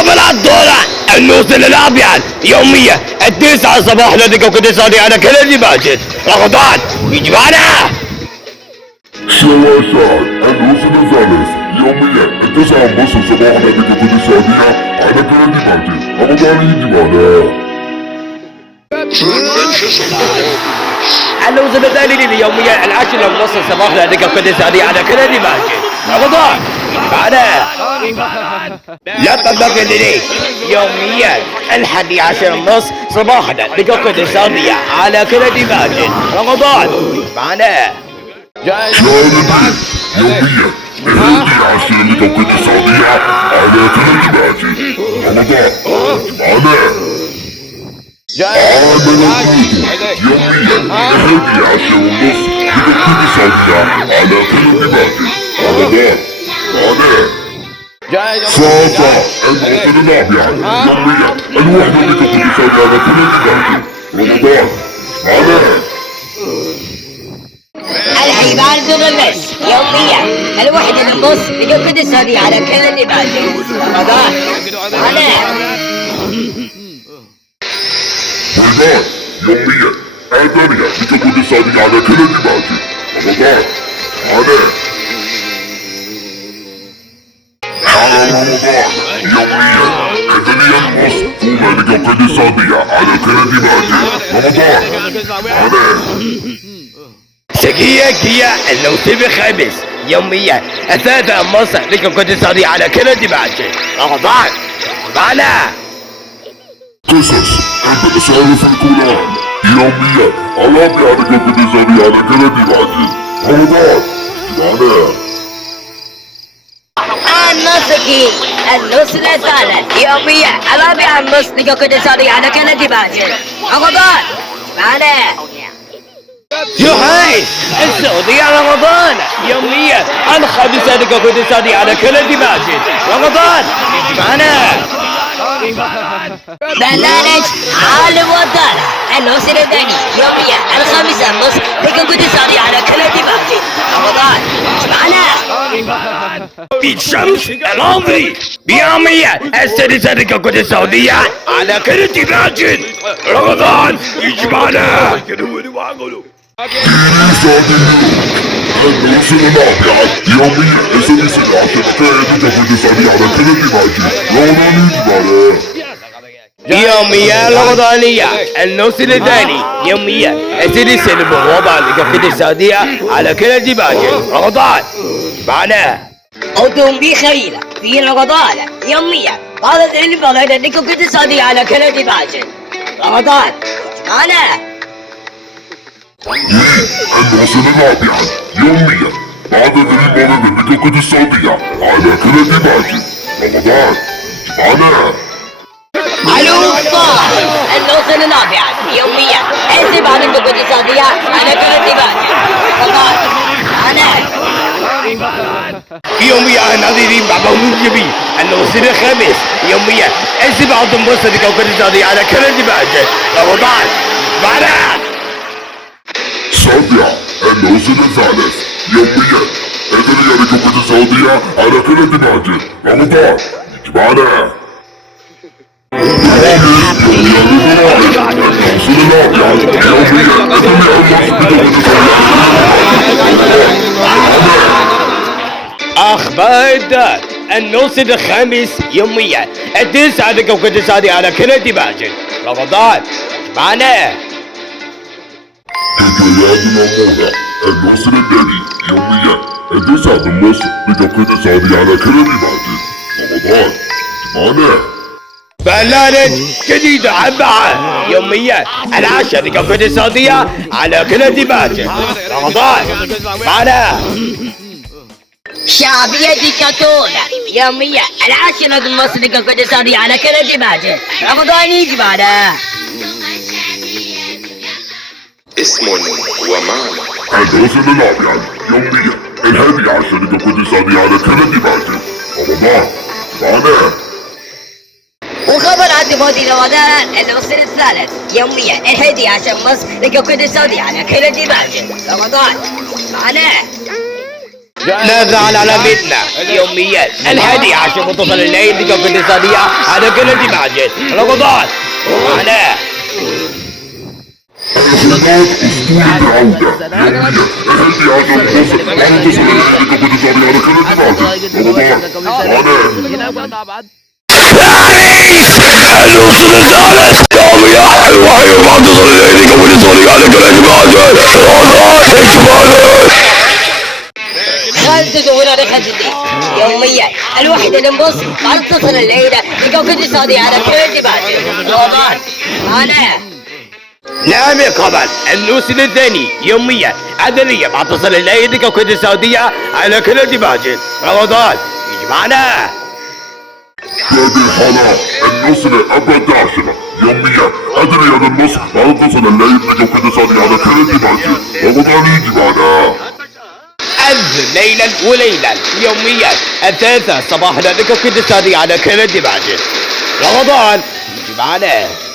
وخبر الدولة النوصل الأبيض يوميا 9 صباح لديك اقتصادي على كل ماجد رمضان يجبانا شواشات الوصل الثالث يوميا 9:30 صباحا لديك اقتصادية على كل ماجد رمضان يجبانا النوصل الثاني يوميا 10:30 صباح لديك اقتصادي على كل ماجد رمضان يجبانا لا تنتقل لي يوميا 11:30 صباحا لديك اقتصادية على كل ماجد رمضان يجبانا شاربين يوميا 11 لديك اقتصادية على كل ماجد رمضان يجبانا عامل الوجود يوميا 11:30 لديك اقتصادية على كل ماجد رمضان يجبانا صافا الوطن الابيض يوميا الوحدة لك اقتصادي على كل ماجد رمضان يجبانا الحيوان تغمس يوميا الوحدة للنص بدون اقتصادي على كل ماجد رمضان بيضان يوميا 8 لك اقتصادي على كل ماجد رمضان رمضان يوميا 8:30 فوما لك اقتصادية على كل ماجد رمضان سكية كيا النوتي بخمس يوميا 3:30 لك اقتصادي على كل ماجد رمضان معنا قصص البئسان في القرآن يوميا الرابعة لك اقتصادي على كل ماجد رمضان يجبانا النصكي النص الثالث يوميا 4:30 لك اقتصادي على كل ماجد رمضان جهيز السعودية رمضان يوميا 5 لك اقتصادي على كل ماجد رمضان معنا برنامج عالم والدارة النص الثاني يوميا 5:30 لك اقتصادي على كل ماجد رمضان بالشمس الأمري بيوميا 6 لك اقتصادية على كل ماجد رمضان يجمعنا الوصل الابيض يوميا 16 لك اقتصادي على كل ماجد رمضان يجبانا يوميا الرمضانية النص الثاني يوميا 6 بالوضع لك اقتصادية على كل ماجد رمضان معنا أدوم بخيلة في رمضان يوميا هذا البلد لك اقتصادي على كل ماجد رمضان الوصل الابيض يوميا بعد البلد لك اقتصادية على كل ماجد رمضان يجبانا الوفاء الوصل الابيض يوميا اسم عن الاقتصادية على كل ماجد رمضان يوميا نظيرين بابا مجبي النص الخامس يوميا 7:30 لك اقتصادية على كل ماجد رمضان معنا سابعا الوصل الثالث يوميا 8 لك اقتصادية على كل ماجد رمضان يجبانا أخبار الدار النص الخامس يوميا 9 لك اقتصادي على كل ماجد رمضان معنا حكايات العمولة الوصل الثاني يوميا 9:30 لك اقتصادي على كل ماجد رمضان يجبانا برنامج جديد عبعة يوميا 10 لك اقتصادية على كل ماجد رمضان معنا شعبية ديكاتورة يوميا 10:30 لك اقتصادي على كل ماجد رمضان يجبانا اسم ومعنى الوصل الابيض يوميا 11 لك اقتصادي على كل ماجد رمضان يجبانا وخبر عن مودي رمضان الوصل الثالث يوميا 11:30 لك اقتصادي على كل ماجد رمضان نزعل على بيتنا يوميا 11 منتصف الليل لجوك الاقتصادية على قناة ماجد رمضان ومعنا الحداد أسبوع العودة يوميا 11 منتصف الليل لجوك الاقتصادية على قناة ماجد رمضان ومعنا خالد تدور على خزني يوميا الوحدة للنص بعد تصل الليلة لكوكب الاقتصادي على كل ماجد رمضان معنا نعم يا قمر الموسم الثاني يوميا عدلية مع تصل الليل لكوكب السعودية على قناة ماجد رمضان يجمعنا هذه الحالة النصر أبدا 10 يوميا أدري هذا النصر بعد تصل الليل لجوك الاقتصادي على قناة ماجد رمضان يجي معنا أنزل ليلا وليلا يوميا 3 صباحا لكوكب السعودية على قناة ماجد رمضان يجي معنا